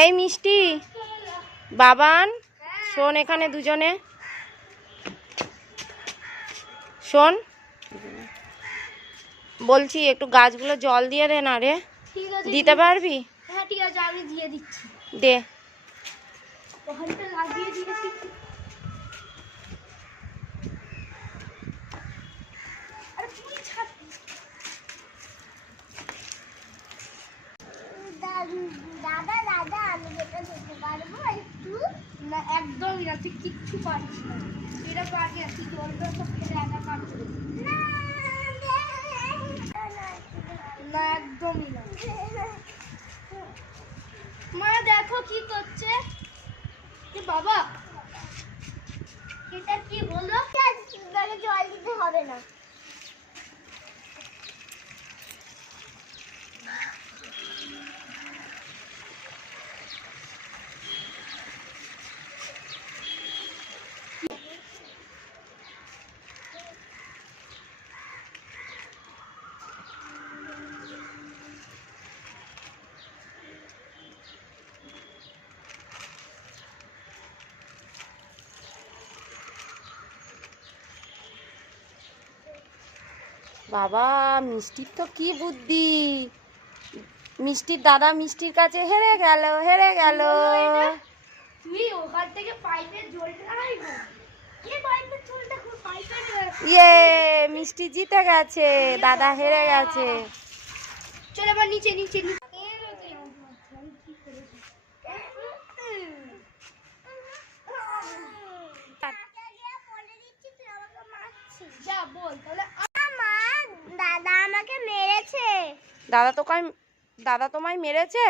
এই মিষ্টি বাবান শোন এখানে দুজনে। শোন বলছি একটু গাছগুলো জল দিয়ে দে না রে। দিতে পারবি? হ্যাঁ ঠিক আছে আমি দিয়ে দিচ্ছি। দে। দাদা একদমই না, তুই কিচ্ছু না। সব একা না, একদমই না। মা, দেখো কি করছে। বাবা, এটা কি বলল জল দিতে হবে না। বাবা মিষ্টির তো কি বুদ্ধি? মিষ্টির দাদা মিষ্টির কাছে হেরে গেল হেরে গেল। তুই ওখান থেকে পাইপের জলটা ইয়ে মিষ্টি জিতে গেছে দাদা হেরে গেছে। চল এবার নিচে নিচে নিচে। যা বল তাহলে আমাকে মেরেছে। দাদা তোকায় দাদা তোমায় মেরেছে?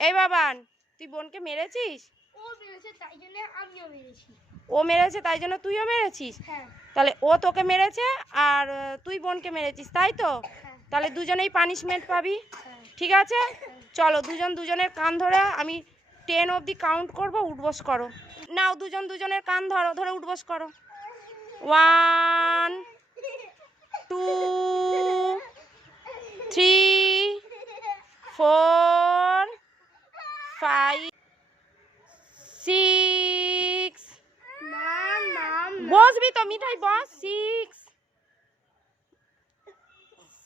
এই বাবান তুই বোনকে মেরেছিস? ও মেরেছে তাই জন্য আমিও মেরেছি। ও মেরেছে তাই জন্য তুইও মেরেছিস? হ্যাঁ। তাহলে ও তোকে মেরেছে আর তুই বোনকে মেরেছিস তাই তো? হ্যাঁ। তাহলে দুজনেই পানিশমেন্ট পাবি হ্যাঁ। ঠিক আছে? চলো দুজন দুজনের কান ধরে আমি টেন অবধি কাউন্ট করব উঠবস করো। নাও দুজন দুজনের কান ধরো ধরে উঠবস করো। One two three four five six বসবি তো মিঠাই বস। Six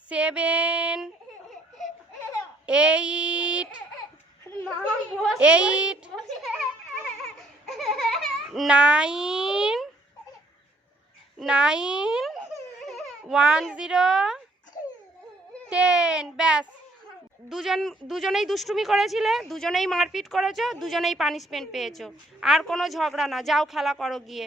seven eight eight nine nine one zero দুজন, দুজনেই দুষ্টুমি করেছিলে, দুজনেই মারপিট করেছ, দুজনেই পানিশমেন্ট পেয়েছ। আর কোনো ঝগড়া না, যাও খেলা করো গিয়ে।